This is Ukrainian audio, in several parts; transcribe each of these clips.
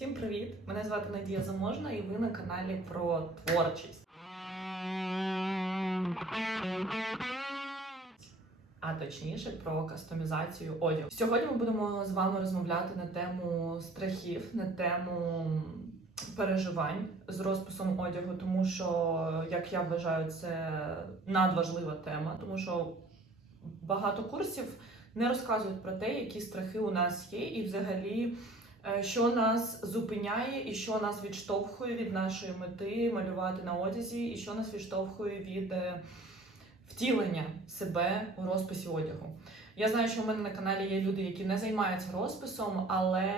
Всім привіт! Мене звати Надія Заможна і ви на каналі про творчість. А точніше про кастомізацію одягу. Сьогодні ми будемо з вами розмовляти на тему страхів, на тему переживань з розписом одягу, тому що, як я вважаю, це надважлива тема, тому що багато курсів не розказують про те, які страхи у нас є, і взагалі що нас зупиняє і що нас відштовхує від нашої мети малювати на одязі, і що нас відштовхує від е, втілення себе у розписі одягу. Я знаю, що в мене на каналі є люди, які не займаються розписом, але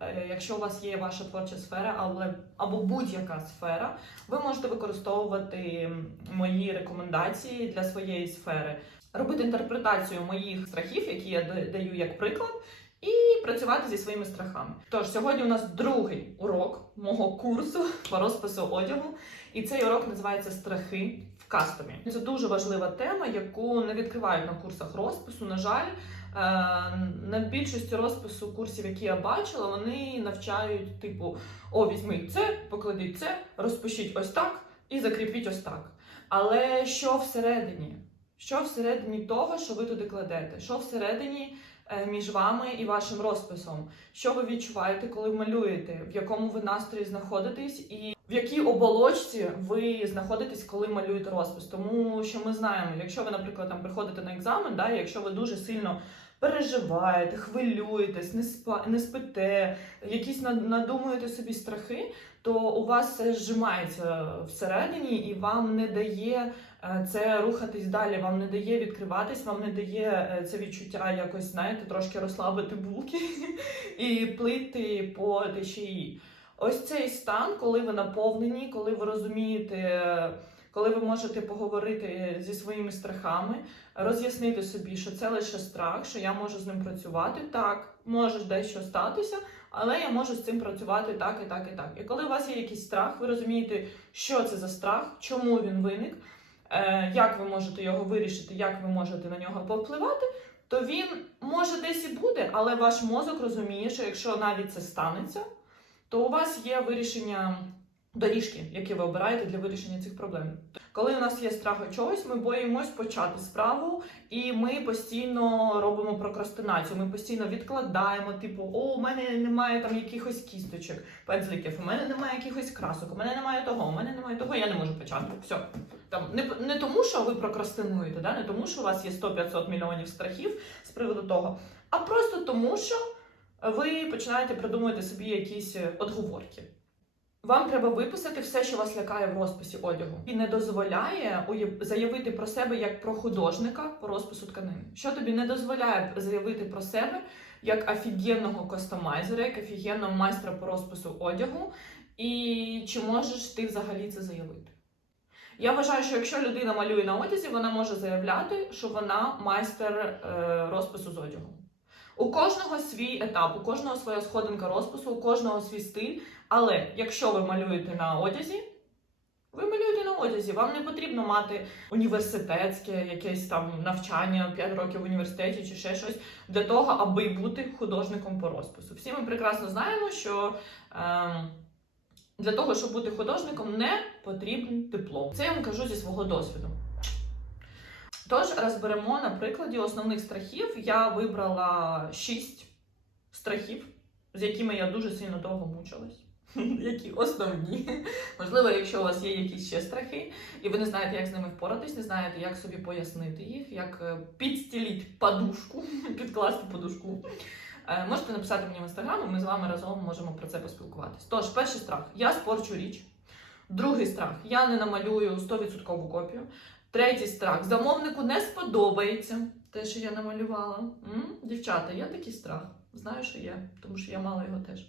е, якщо у вас є ваша творча сфера, але або будь-яка сфера, ви можете використовувати мої рекомендації для своєї сфери, робити інтерпретацію моїх страхів, які я даю як приклад, і працювати зі своїми страхами. Тож сьогодні у нас другий урок мого курсу по розпису одягу, і цей урок називається Страхи в кастомі. Це дуже важлива тема, яку не відкривають на курсах розпису. На жаль, Е, на більшості розпису курсів, які я бачила, вони навчають типу: о, візьміть це, покладіть це, розпишіть ось так і закріпіть ось так. Але що всередині? Що всередині того, що ви туди кладете? Що всередині між вами і вашим розписом? Що ви відчуваєте, коли малюєте? В якому ви настрої знаходитесь, і в якій оболочці ви знаходитесь, коли малюєте розпис? Тому що ми знаємо, якщо ви, наприклад, там приходите на екзамен, да, якщо ви дуже сильно переживаєте, хвилюєтесь, не спа не спите, якісь надумуєте собі страхи, то у вас зжимається всередині і вам не дає е, це рухатись далі, вам не дає відкриватись, вам не дає е, це відчуття якось, знаєте, трошки розслабити булки і плити по течії. Ось цей стан, коли ви наповнені, коли ви розумієте, коли ви можете поговорити зі своїми страхами, роз'яснити собі, що це лише страх, що я можу з ним працювати. Так, може дещо статися, але я можу з цим працювати так і так, і так. І коли у вас є якийсь страх, ви розумієте, що це за страх, чому він виник, е, як ви можете його вирішити, як ви можете на нього повпливати, то він може десь і буде, але ваш мозок розуміє, що якщо навіть це станеться, то у вас є вирішення доріжки, які ви обираєте для вирішення цих проблем. Коли у нас є страх чогось, ми боїмось почати справу, і ми постійно робимо прокрастинацію. Ми постійно відкладаємо, типу, о, у мене немає там якихось кісточок, пензликів, у мене немає якихось красок, у мене немає того, у мене немає того, я не можу почати. Все. Там не, не тому, що ви прокрастинуєте, да? не тому, що у вас є 100-500 мільйонів страхів з приводу того, а просто тому, що ви починаєте придумувати собі якісь е, отговорки. Вам треба виписати все, що вас лякає в розписі одягу, і не дозволяє заявити про себе як про художника по розпису тканини. Що тобі не дозволяє заявити про себе як офігенного кастомайзера, як офігенного майстра по розпису одягу, і чи можеш ти взагалі це заявити? Я вважаю, що якщо людина малює на одязі, вона може заявляти, що вона майстер е, розпису з одягу. У кожного свій етап, у кожного своя сходинка розпису, у кожного свій стиль. Але якщо ви малюєте на одязі, ви малюєте на одязі. Вам не потрібно мати університетське якесь там навчання 5 років в університеті чи ще щось для того, аби бути художником по розпису. Всі ми прекрасно знаємо, що ем, для того, щоб бути художником, не потрібен диплом. Це я вам кажу зі свого досвіду. Тож розберемо на прикладі основних страхів. Я вибрала 6 страхів, з якими я дуже сильно довго мучилась. Які основні. Можливо, якщо у вас є якісь ще страхи, і ви не знаєте, як з ними впоратись, не знаєте, як собі пояснити їх, як е, підстілити подушку, підкласти подушку. е, Можете написати мені в інстаграм, ми з вами разом можемо про це поспілкуватись. Тож, перший страх я спорчу річ. Другий страх я не намалюю 100% копію. Третій страх замовнику не сподобається те, що я намалювала. М? Дівчата, є такий страх. Знаю, що є, тому що я мала його теж.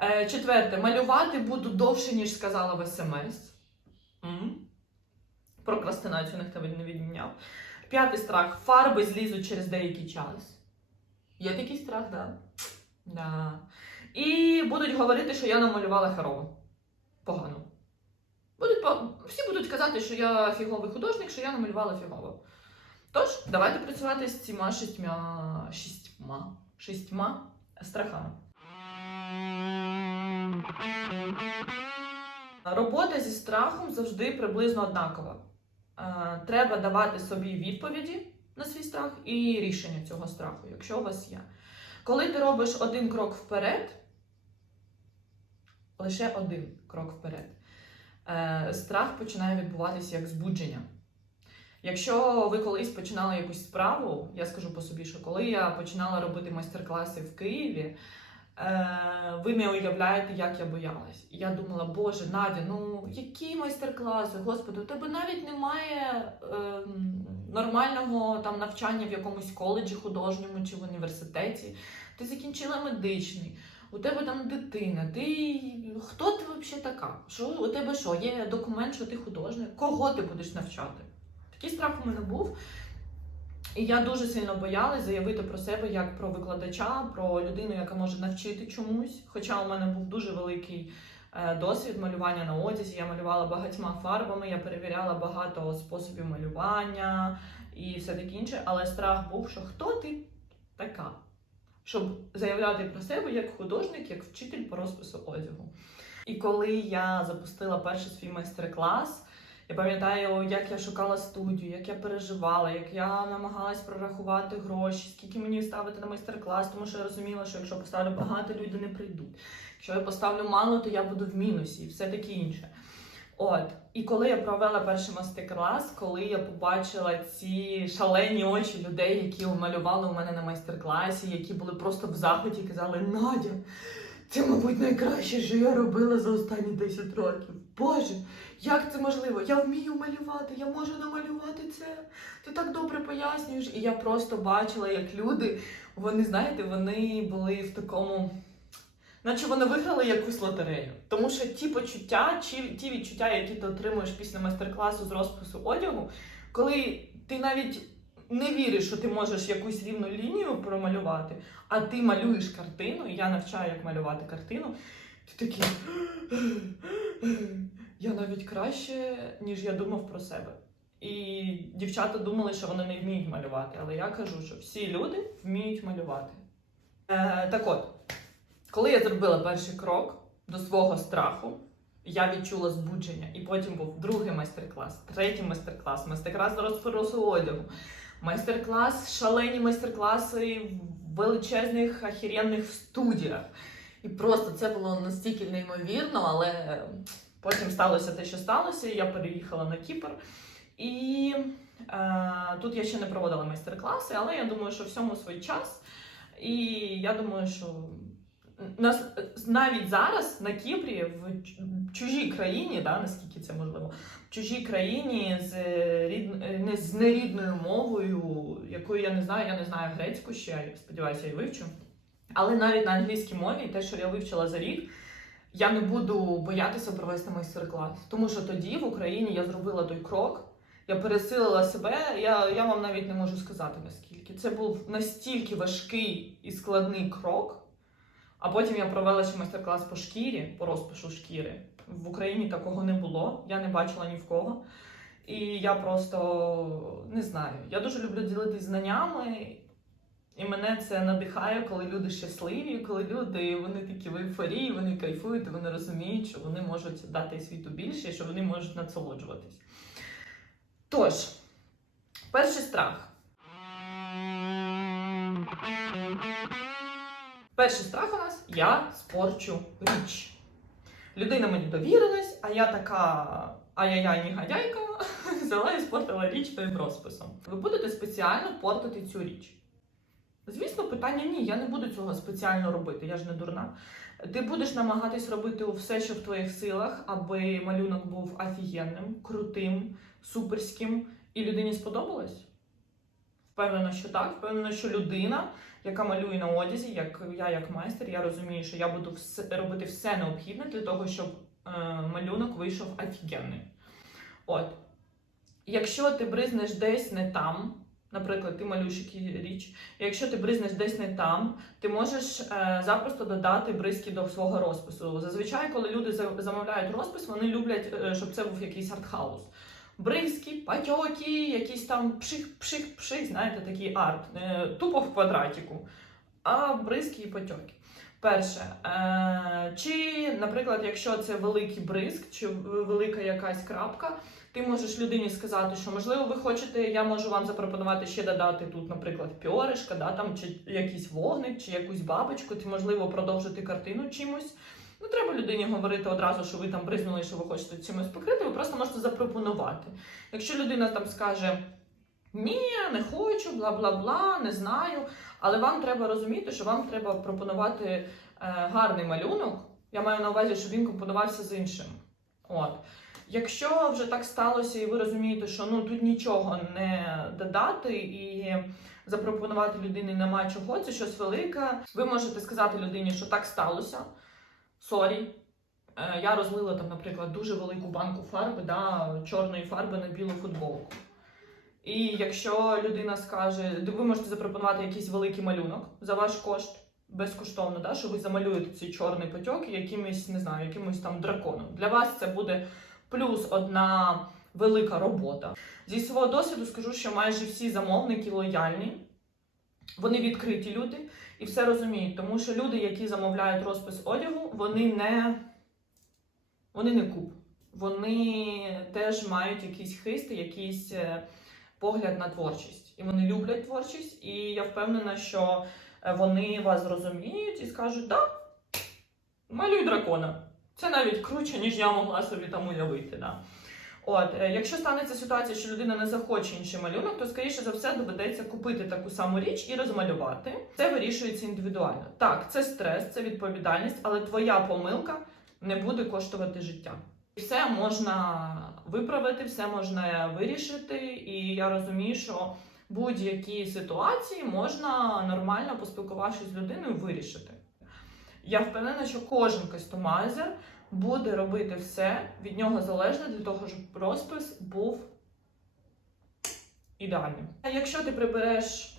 Е, четверте, малювати буду довше, ніж сказала в смс. М? Прокрастинацію ніхто не відміняв. П'ятий страх фарби злізуть через деякий час. Є такий страх, так? Да? Да. І будуть говорити, що я намалювала херово. Погано. Будуть, всі будуть казати, що я фіговий художник, що я намалювала фігово. Тож, давайте працювати з цими шістьма, шістьма, шістьма страхами. Робота зі страхом завжди приблизно однакова. Е, Треба давати собі відповіді на свій страх і рішення цього страху, якщо у вас є. Коли ти робиш один крок вперед, лише один крок вперед, страх починає відбуватися як збудження. Якщо ви колись починали якусь справу, я скажу по собі, що коли я починала робити майстер-класи в Києві, е, ви не уявляєте, як я боялась. Я думала, Боже, Надя, ну які майстер-класи, Господи, у тебе навіть немає ем, нормального там навчання в якомусь коледжі художньому чи в університеті. Ти закінчила медичний, у тебе там дитина. Ти хто ти взагалі така? Що у тебе що? Є документ, що ти художник? Кого ти будеш навчати? Такий страх у мене був. І я дуже сильно боялась заявити про себе як про викладача, про людину, яка може навчити чомусь. Хоча у мене був дуже великий е, досвід малювання на одязі. Я малювала багатьма фарбами, я перевіряла багато способів малювання і все таке інше. Але страх був, що хто ти така, щоб заявляти про себе як художник, як вчитель по розпису одягу. І коли я запустила перший свій майстер-клас. Я пам'ятаю, як я шукала студію, як я переживала, як я намагалась прорахувати гроші, скільки мені ставити на майстер-клас, тому що я розуміла, що якщо поставлю багато, люди не прийдуть. Якщо я поставлю мало, то я буду в мінусі і все таке інше. От, і коли я провела перший майстер-клас, коли я побачила ці шалені очі людей, які малювали у мене на майстер-класі, які були просто в захваті, казали: Надя, це, мабуть, найкраще, що я робила за останні 10 років. Боже, як це можливо? Я вмію малювати, я можу намалювати це. Ти так добре пояснюєш. І я просто бачила, як люди, вони, знаєте, вони були в такому. Наче вони виграли якусь лотерею. Тому що ті почуття, чи ті відчуття, які ти отримуєш після майстер-класу з розпису одягу, коли ти навіть не віриш, що ти можеш якусь рівну лінію промалювати, а ти малюєш картину, і я навчаю, як малювати картину, ти такий. Я навіть краще, ніж я думав про себе. І дівчата думали, що вони не вміють малювати, але я кажу, що всі люди вміють малювати. Е, так от, коли я зробила перший крок до свого страху, я відчула збудження. І потім був другий майстер-клас, третій майстер-клас, майстер-клас з одягу, майстер-клас, шалені майстер-класи в величезних ахіренних студіях. І просто це було настільки неймовірно, але потім сталося те, що сталося. Я переїхала на Кіпр. І е, тут я ще не проводила майстер-класи, але я думаю, що всьому свій час. І я думаю, що навіть зараз на Кіпрі, в чужій країні, да, наскільки це можливо, в чужій країні з рід... не з нерідною мовою, якою я не знаю, я не знаю грецьку ще, я сподіваюся, я вивчу. Але навіть на англійській мові, те, що я вивчила за рік, я не буду боятися провести майстер-клас. Тому що тоді в Україні я зробила той крок, я пересилила себе. Я, я вам навіть не можу сказати наскільки. Це був настільки важкий і складний крок. А потім я провела ще майстер-клас по шкірі, по розпишу шкіри. В Україні такого не було, я не бачила ні в кого. І я просто не знаю. Я дуже люблю ділитись знаннями. І мене це надихає, коли люди щасливі, коли люди вони такі в ейфорії, вони кайфують, вони розуміють, що вони можуть дати світу більше, що вони можуть насолоджуватись. Тож, перший страх. Перший страх у нас я спорчу річ. Людина мені довірилась, а я така ай-яй-яй, негодяйка, взяла і спортила річ своїм розписом. Ви будете спеціально портити цю річ. Звісно, питання ні, я не буду цього спеціально робити, я ж не дурна. Ти будеш намагатись робити все, що в твоїх силах, аби малюнок був офігенним, крутим, суперським, і людині сподобалось? Впевнена, що так. Впевнена, що людина, яка малює на одязі, як я, як майстер, я розумію, що я буду все, робити все необхідне для того, щоб е, малюнок вийшов офігенний. От. Якщо ти бризнеш десь не там, наприклад, ти малюєш річ, якщо ти бризнеш десь не там, ти можеш е, запросто додати бризки до свого розпису. Зазвичай, коли люди замовляють розпис, вони люблять, е, щоб це був якийсь артхаус. Бризки, патьоки, якісь там пшик-пшик-пшик, знаєте, такий арт, не тупо в квадратику, а бризки і патьоки. Перше, е, чи, наприклад, якщо це великий бризк, чи велика якась крапка, ти можеш людині сказати, що можливо ви хочете, я можу вам запропонувати ще додати тут, наприклад, пьоришка, да, там, чи якийсь вогник, чи якусь бабочку, чи можливо продовжити картину чимось. Не треба людині говорити одразу, що ви там бризнули, що ви хочете чимось покрити, ви просто можете запропонувати. Якщо людина там скаже ні, не хочу, бла бла бла, не знаю. Але вам треба розуміти, що вам треба пропонувати е, гарний малюнок. Я маю на увазі, щоб він компонувався з іншим. От. Якщо вже так сталося, і ви розумієте, що ну тут нічого не додати і запропонувати людині нема чого, це щось велике. Ви можете сказати людині, що так сталося. Сорі. Е, Я розлила там, наприклад, дуже велику банку фарби, да, чорної фарби на білу футболку. І якщо людина скаже, ви можете запропонувати якийсь великий малюнок за ваш кошт, безкоштовно, да, що ви замалюєте цей чорний потік якимось, не знаю, якимось там драконом. Для вас це буде плюс одна велика робота. Зі свого досвіду скажу, що майже всі замовники лояльні, вони відкриті люди і все розуміють, тому що люди, які замовляють розпис одягу, вони не, вони не куп. Вони теж мають якийсь хист, якийсь е, погляд на творчість. І вони люблять творчість, і я впевнена, що е, вони вас зрозуміють і скажуть: да, малюй дракона. Це навіть круче, ніж я могла собі там уявити. Да. От, е, якщо станеться ситуація, що людина не захоче інший малюнок, то скоріше за все доведеться купити таку саму річ і розмалювати. Це вирішується індивідуально. Так, це стрес, це відповідальність, але твоя помилка не буде коштувати життя. Все можна виправити, все можна вирішити, і я розумію, що будь-які ситуації можна нормально поспілкувавшись з людиною вирішити. Я впевнена, що кожен кастомайзер буде робити все від нього залежне для того, щоб розпис був ідеальним. А Якщо ти прибереш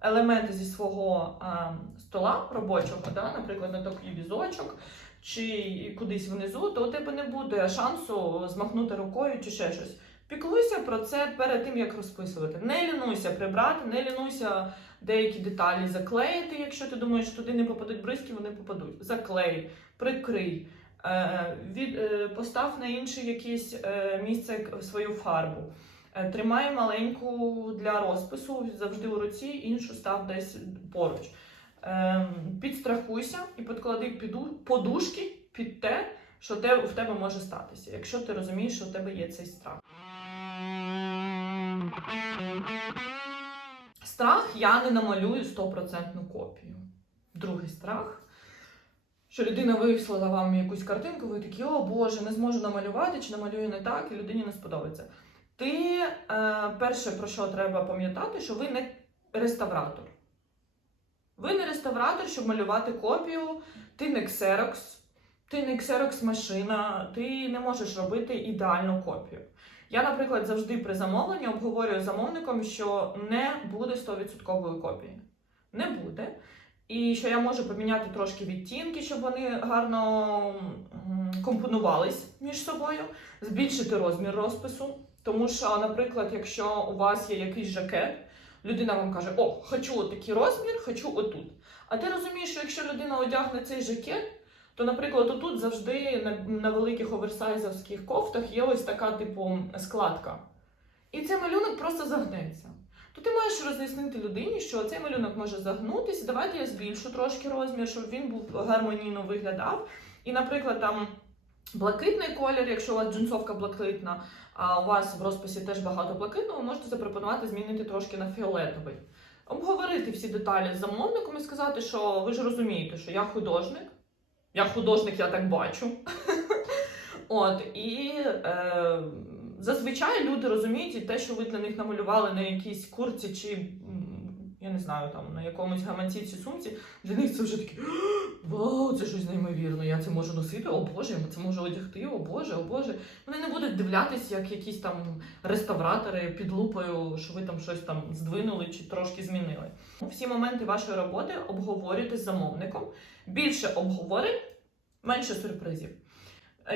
елементи зі свого а, стола робочого, да, наприклад, на такий візочок, чи кудись внизу, то у тебе не буде шансу змахнути рукою чи ще щось. Піклуйся про це перед тим, як розписувати. Не лінуйся прибрати, не лінуйся деякі деталі заклеїти. Якщо ти думаєш, що туди не попадуть бризки, вони попадуть. Заклей, прикрий, постав на інше якесь е, місце свою фарбу. Е, Тримай маленьку для розпису завжди у руці, іншу став десь поруч. Підстрахуйся і підклади подушки під те, що в тебе може статися, якщо ти розумієш, що в тебе є цей страх. Страх я не намалюю стопроцентну копію. Другий страх. Що людина вислала вам якусь картинку, ви такі, о Боже, не зможу намалювати, чи намалюю не так, і людині не сподобається. Ти е, перше, про що треба пам'ятати, що ви не реставратор. Ви не реставратор, щоб малювати копію, ти не ксерокс, ти не ксерокс машина, ти не можеш робити ідеальну копію. Я, наприклад, завжди при замовленні обговорюю замовником, що не буде 100% копії. Не буде. І що я можу поміняти трошки відтінки, щоб вони гарно компонувались між собою, збільшити розмір розпису. Тому що, наприклад, якщо у вас є якийсь жакет, людина вам каже: О, хочу отакий розмір, хочу отут. А ти розумієш, що якщо людина одягне цей жакет, то, наприклад, отут завжди на, на великих оверсайзовських кофтах є ось така, типу, складка. І цей малюнок просто загнеться. Роз'яснити людині, що цей малюнок може загнутися. Давайте я збільшу трошки розмір, щоб він був гармонійно виглядав. І, наприклад, там блакитний колір, якщо у вас джинсовка блакитна, а у вас в розписі теж багато блакитного, можете запропонувати змінити трошки на фіолетовий. Обговорити всі деталі з замовником і сказати, що ви ж розумієте, що я художник. Я художник, я так бачу. От, і е, зазвичай люди розуміють і те, що ви для них намалювали на якійсь курці чи, я не знаю, там на якомусь гаманці чи сумці, для них це вже таке вау, це щось неймовірне, я це можу носити, о Боже, я це можу одягти, о Боже, о Боже. Вони не будуть дивлятися, як якісь там реставратори під лупою, що ви там щось там здвинули чи трошки змінили. Всі моменти вашої роботи обговорюйте з замовником. Більше обговорень, менше сюрпризів.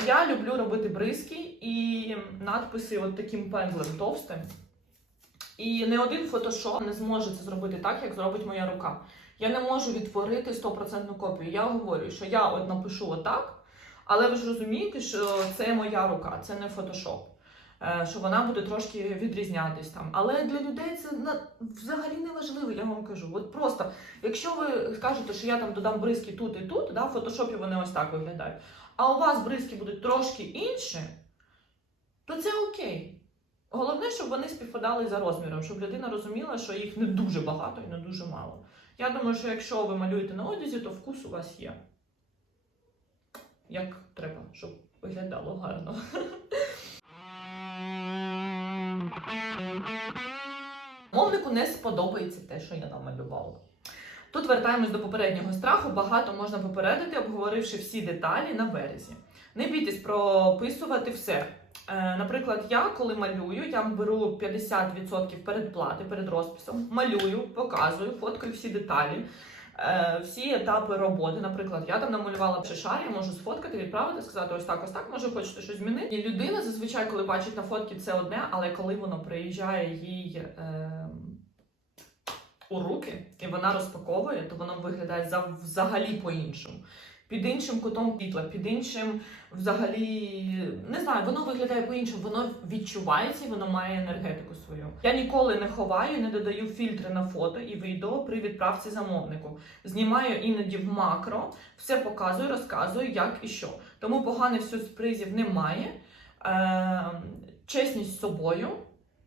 Я люблю робити бризки і надписи от таким пензлем товстим. І не один фотошоп не зможе це зробити так, як зробить моя рука. Я не можу відтворити стопроцентну копію. Я говорю, що я от напишу отак, але ви ж розумієте, що це моя рука, це не фотошоп. Е, Що вона буде трошки відрізнятись там. Але для людей це взагалі не важливо, я вам кажу. От просто, якщо ви скажете, що я там додам бризки тут і тут, да, в фотошопі вони ось так виглядають, а у вас бризки будуть трошки інші, то це окей. Головне, щоб вони співпадали за розміром, щоб людина розуміла, що їх не дуже багато і не дуже мало. Я думаю, що якщо ви малюєте на одязі, то вкус у вас є. Як треба, щоб виглядало гарно. Мовнику не сподобається те, що я намалювала. Тут вертаємось до попереднього страху. Багато можна попередити, обговоривши всі деталі на березі. Не бійтесь прописувати все. Е, Наприклад, я коли малюю, я беру 50% передплати перед розписом, малюю, показую, фоткаю всі деталі, е, всі етапи роботи. Наприклад, я там намалювала шар, я можу сфоткати, відправити, сказати ось так, ось так, може хочете щось змінити. І людина зазвичай, коли бачить на фотки, це одне, але коли воно приїжджає їй. Е, у руки, і вона розпаковує, то воно виглядає взагалі по-іншому. Під іншим кутом світла, під іншим взагалі не знаю, воно виглядає по-іншому, воно відчувається і воно має енергетику свою. Я ніколи не ховаю, не додаю фільтри на фото і відео при відправці замовнику. Знімаю іноді в макро, все показую, розказую, як і що. Тому поганих сюрпризів немає. Е, чесність з собою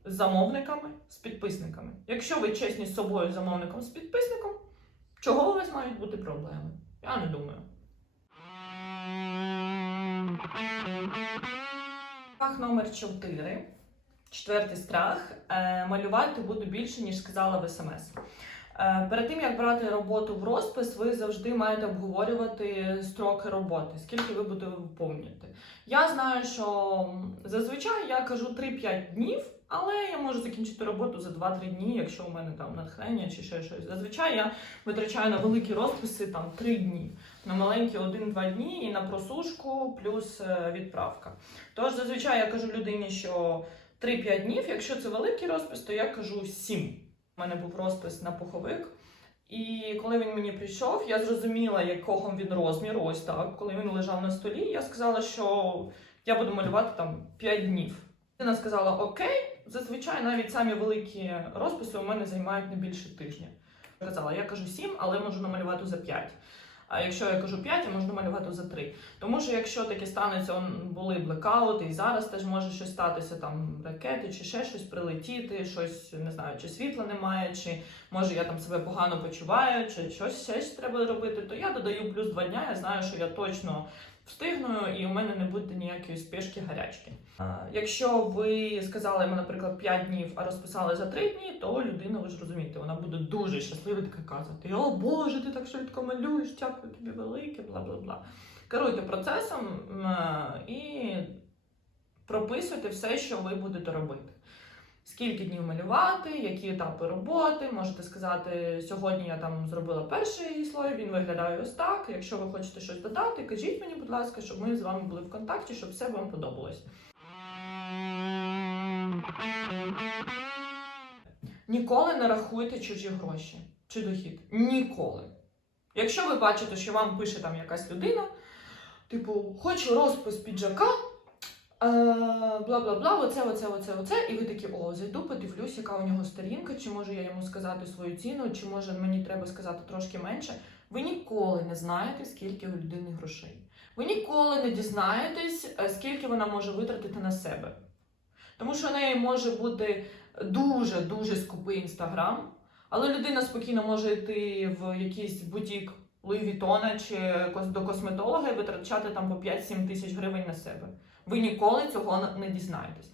з замовниками, з підписниками. Якщо ви чесні з собою, з замовником, з підписником, чого у вас мають бути проблеми? Я не думаю. Страх номер 4. Четвертий страх. Е, малювати буду більше, ніж сказала в смс. Е, перед тим як брати роботу в розпис, ви завжди маєте обговорювати строки роботи, скільки ви будете виповнювати. Я знаю, що зазвичай я кажу 3-5 днів, але я можу закінчити роботу за 2-3 дні, якщо у мене там натхнення чи ще щось. Зазвичай я витрачаю на великі розписи там 3 дні, на маленькі 1-2 дні і на просушку плюс е, відправка. Тож зазвичай я кажу людині, що 3-5 днів, якщо це великий розпис, то я кажу 7. У мене був розпис на пуховик. І коли він мені прийшов, я зрозуміла, якого він розміру, ось так. Коли він лежав на столі, я сказала, що я буду малювати там 5 днів. Вона сказала: Окей, зазвичай навіть самі великі розписи у мене займають не більше тижня. Казала, я кажу 7, але можу намалювати за 5. А якщо я кажу 5, я можу намалювати за 3. Тому що якщо таке станеться, були блекаути, і зараз теж може щось статися, там ракети чи ще щось прилетіти, щось не знаю, чи світла немає, чи може я там себе погано почуваю, чи щось ще треба робити, то я додаю плюс 2 дня, я знаю, що я точно встигну, і у мене не буде ніякої спешки гарячки. Якщо ви сказали йому, наприклад, 5 днів, а розписали за 3 дні, то людина, ви ж розумієте, вона буде дуже щаслива така казати: О Боже, ти так швидко малюєш, дякую тобі велике, бла бла бла. Керуйте процесом і прописуйте все, що ви будете робити. Скільки днів малювати, які етапи роботи. Можете сказати, сьогодні я там зробила перший слой, він виглядає ось так. Якщо ви хочете щось додати, кажіть мені, будь ласка, щоб ми з вами були в контакті, щоб все вам подобалось. Ніколи не рахуйте чужі гроші чи дохід. Ніколи. Якщо ви бачите, що вам пише там якась людина, типу, хочу розпис піджака, е, бла бла бла, оце, оце, оце, оце, і ви такі, о, зайду, подивлюсь, яка у нього сторінка, чи можу я йому сказати свою ціну, чи може мені треба сказати трошки менше. Ви ніколи не знаєте, скільки у людини грошей. Ви ніколи не дізнаєтесь, е, скільки вона може витратити на себе. Тому що у неї може бути дуже дуже скупий інстаграм, але людина спокійно може йти в якийсь бутік Луї Вітона чи до косметолога і витрачати там по 5-7 тисяч гривень на себе. Ви ніколи цього не дізнаєтесь.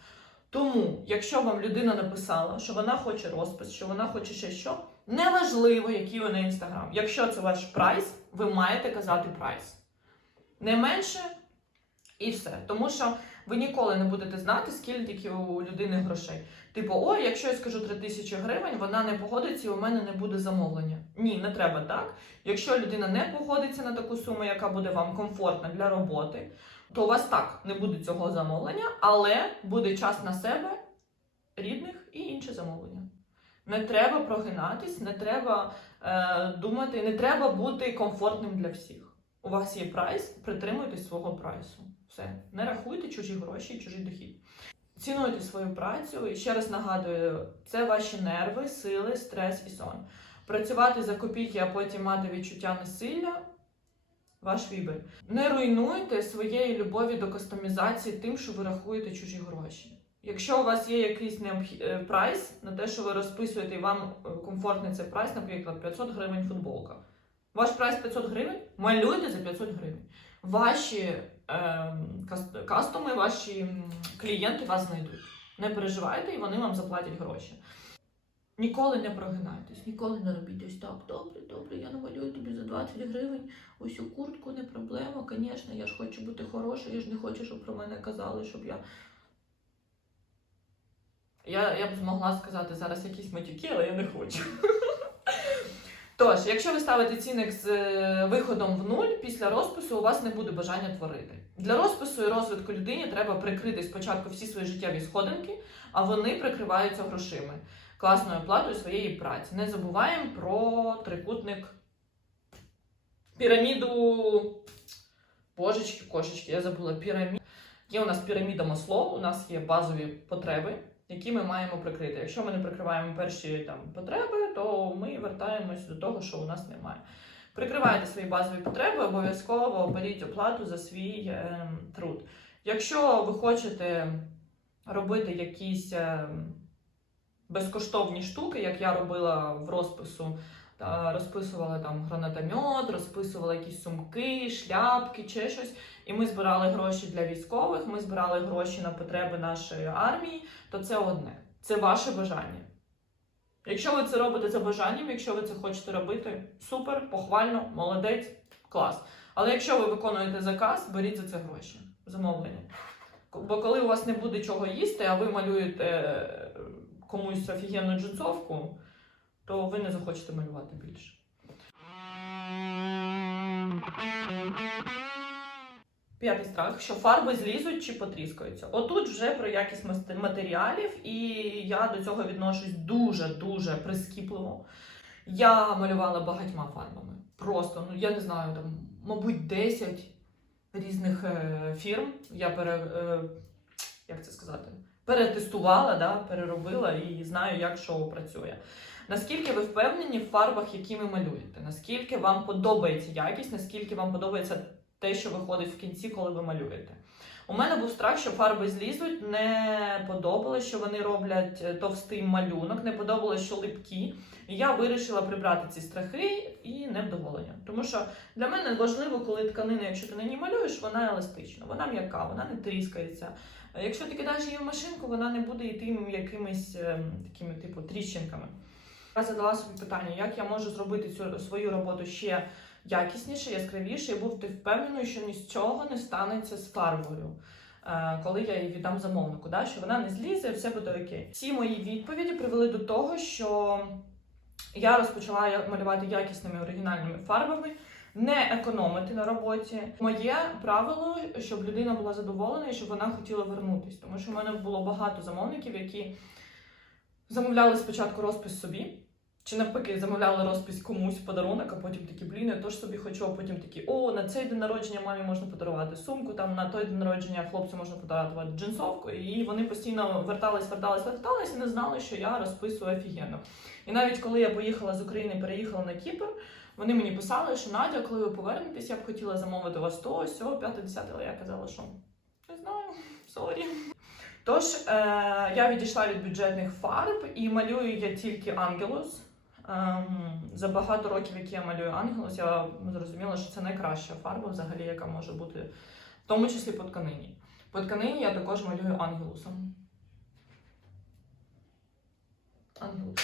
Тому, якщо вам людина написала, що вона хоче розпис, що вона хоче ще що, неважливо, який у неї інстаграм. Якщо це ваш прайс, ви маєте казати прайс. Не менше і все. Тому що ви ніколи не будете знати, скільки у людини грошей. Типу, ой, якщо я скажу 3 тисячі гривень, вона не погодиться і у мене не буде замовлення. Ні, не треба так. Якщо людина не погодиться на таку суму, яка буде вам комфортна для роботи, то у вас так не буде цього замовлення, але буде час на себе, рідних і інші замовлення. Не треба прогинатись, не треба е, думати, не треба бути комфортним для всіх. У вас є прайс, притримуйтесь свого прайсу. Все, не рахуйте чужі гроші, чужий дохід. Цінуйте свою працю. І ще раз нагадую, це ваші нерви, сили, стрес і сон. Працювати за копійки, а потім мати відчуття насилля. Ваш вибір. Не руйнуйте своєї любові до кастомізації тим, що ви рахуєте чужі гроші. Якщо у вас є якийсь необхід... е, прайс на те, що ви розписуєте і вам е, комфортний цей прайс, наприклад, 500 гривень футболка. Ваш прайс 500 гривень, малюйте за 500 гривень. Ваші кас- кастоми, ваші клієнти вас знайдуть. Не переживайте, і вони вам заплатять гроші. Ніколи не прогинайтесь, ніколи не робіть ось так. Добре, добре, я намалюю тобі за 20 гривень. Ось у куртку не проблема, звісно, я ж хочу бути хорошою, я ж не хочу, щоб про мене казали, щоб я. Я, я б змогла сказати зараз якісь матюки, але я не хочу. Тож, якщо ви ставите цінник з е, виходом в нуль, після розпису у вас не буде бажання творити. Для розпису і розвитку людині треба прикрити спочатку всі свої життєві сходинки, а вони прикриваються грошима, класною оплатою своєї праці. Не забуваємо про трикутник піраміду. Божечки, кошечки, я забула пірамід. Є у нас піраміда Маслоу, у нас є базові потреби, які ми маємо прикрити. Якщо ми не прикриваємо перші там потреби, то ми вертаємось до того, що у нас немає. Прикривайте свої базові потреби, обов'язково беріть оплату за свій е, труд. Якщо ви хочете робити якісь е, безкоштовні штуки, як я робила в розпису, та розписувала там гранатомет, розписувала якісь сумки, шляпки, чи щось. І ми збирали гроші для військових, ми збирали гроші на потреби нашої армії, то це одне. Це ваше бажання. Якщо ви це робите за бажанням, якщо ви це хочете робити, супер, похвально, молодець, клас. Але якщо ви виконуєте заказ, беріть за це гроші, замовлення. Бо коли у вас не буде чого їсти, а ви малюєте комусь офігенну джинсовку, то ви не захочете малювати більше. П'ятий страх, що фарби злізуть чи потріскаються. Отут вже про якість матеріалів, і я до цього відношусь дуже-дуже прискіпливо. Я малювала багатьма фарбами. Просто, ну я не знаю, там, мабуть, 10 різних е, фірм. Я пере, е, як це сказати, перетестувала, да, переробила і знаю, як що працює. Наскільки ви впевнені в фарбах, які ви малюєте? Наскільки вам подобається якість, наскільки вам подобається те, що виходить в кінці, коли ви малюєте? У мене був страх, що фарби злізуть, не подобалось, що вони роблять е, товстий малюнок, не подобалось, що липкі. І я вирішила прибрати ці страхи і невдоволення. Тому що для мене важливо, коли тканина, якщо ти на ній малюєш, вона еластична, вона м'яка, вона не тріскається. Якщо ти кидаєш її в машинку, вона не буде йти якимись ем, такими, типу, тріщинками. Я задала собі питання, як я можу зробити цю свою роботу ще якісніше, яскравіше, і бути впевненою, що нічого не станеться з фарбою, е, коли я її віддам замовнику, да? що вона не злізе, все буде окей. Ці мої відповіді привели до того, що я розпочала малювати якісними оригінальними фарбами. Не економити на роботі. Моє правило, щоб людина була задоволена і щоб вона хотіла вернутись. Тому що в мене було багато замовників, які замовляли спочатку розпис собі, чи навпаки, замовляли розпис комусь подарунок, а потім такі, блін, я теж собі хочу, а потім такі, о, на цей день народження мамі можна подарувати сумку, там на той день народження хлопцю можна подарувати джинсовку. І вони постійно вертались, вертались, вертались і не знали, що я розписую офігенно. І навіть коли я поїхала з України, переїхала на Кіпр, вони мені писали, що Надя, коли ви повернетесь, я б хотіла замовити вас то, сьо, п'яте, десяте, але я казала, що не знаю, сорі. Тож е, я відійшла від бюджетних фарб і малюю я тільки Ангелус. Ем, за багато років, які я малюю Ангелус, я зрозуміла, що це найкраща фарба, взагалі, яка може бути, в тому числі по тканині. По тканині я також малюю Ангелусом. Ангелус.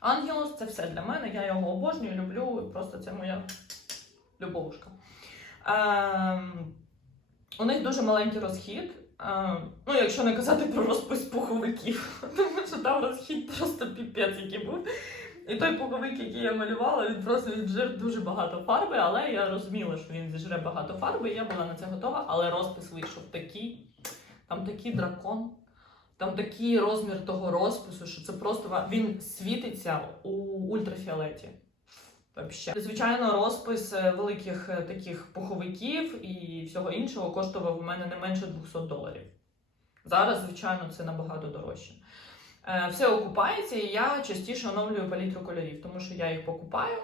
Ангелус це все для мене. Я його обожнюю, люблю. Просто це моя любовушка. Ем, у них дуже маленький розхід. Ем, ну, якщо не казати про розпис пуховиків, тому що там розхід просто піпець, який був. І той пуховик, який я малювала, він просто віджив дуже багато фарби, але я розуміла, що він зіжре багато фарби, і я була на це готова, але розпис вийшов такий, там такий дракон, Там такий розмір того розпису, що це просто він світиться у ультрафіолеті. Вообще. Звичайно, розпис е, великих е, таких пуховиків і всього іншого коштував у мене не менше 200 доларів. Зараз, звичайно, це набагато дорожче. Е, Все окупається, і я частіше оновлюю палітру кольорів, тому що я їх покупаю.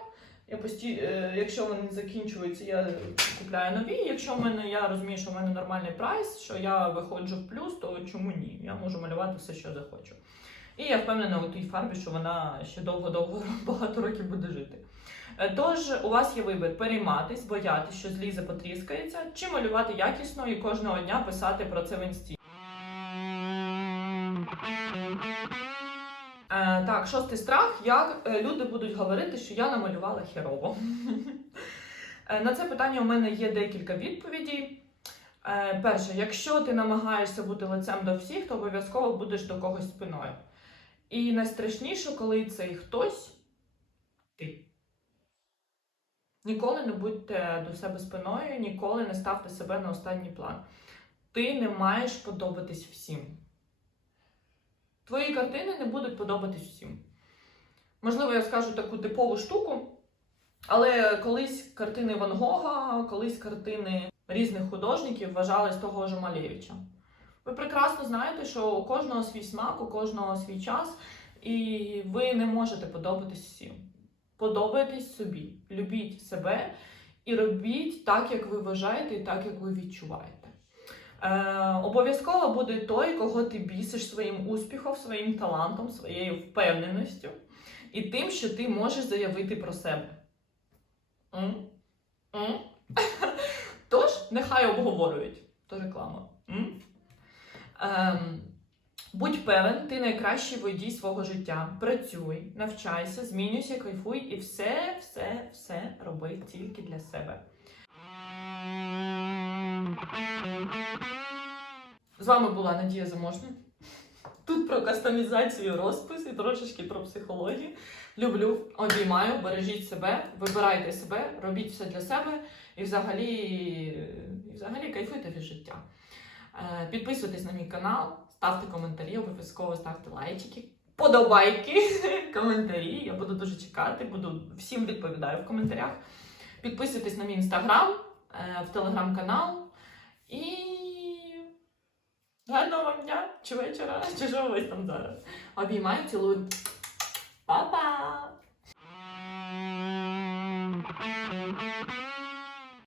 Я пості... е, Якщо вони закінчуються, я купляю нові. Якщо в мене я розумію, що в мене нормальний прайс, що я виходжу в плюс, то чому ні? Я можу малювати все, що захочу. І я впевнена у тій фарбі, що вона ще довго-довго багато років буде жити. Е, Тож у вас є вибір перейматись, боятись, що злізе потріскається, чи малювати якісно і кожного дня писати про це в інсті. Е, так, шостий страх. Як е, люди будуть говорити, що я намалювала херово? Е, На це питання у мене є декілька відповідей. Е, Перше, якщо ти намагаєшся бути лицем до всіх, то обов'язково будеш до когось спиною. І найстрашніше, коли цей хтось ти. Ніколи не будьте до себе спиною, ніколи не ставте себе на останній план. Ти не маєш подобатись всім. Твої картини не будуть подобатись всім. Можливо, я скажу таку типову штуку, але колись картини Ван Гога, колись картини різних художників вважали з того ж Малєвича. Ви прекрасно знаєте, що у кожного свій смак, у кожного свій час, і ви не можете подобатись всім. Подобайтесь собі, любіть себе і робіть так, як ви вважаєте, і так, як ви відчуваєте. Е, обов'язково буде той, кого ти бісиш своїм успіхом, своїм талантом, своєю впевненістю і тим, що ти можеш заявити про себе. Тож, нехай обговорюють. То реклама. Ем, будь певен, ти найкращий водій свого життя. Працюй, навчайся, змінюйся, кайфуй і все, все, все роби тільки для себе. З вами була Надія Заможна. Тут про кастомізацію розпис і трошечки про психологію. Люблю, обіймаю, бережіть себе, вибирайте себе, робіть все для себе і взагалі, і взагалі кайфуйте від життя. Е, Підписуйтесь на мій канал, ставте коментарі, обов'язково ставте лайчики, подобайки, коментарі. Я буду дуже чекати, буду всім відповідаю в коментарях. Підписуйтесь на мій інстаграм, е, в телеграм-канал і гарного вам дня чи вечора, чи що вас там зараз. Обіймаю, цілую. Па-па!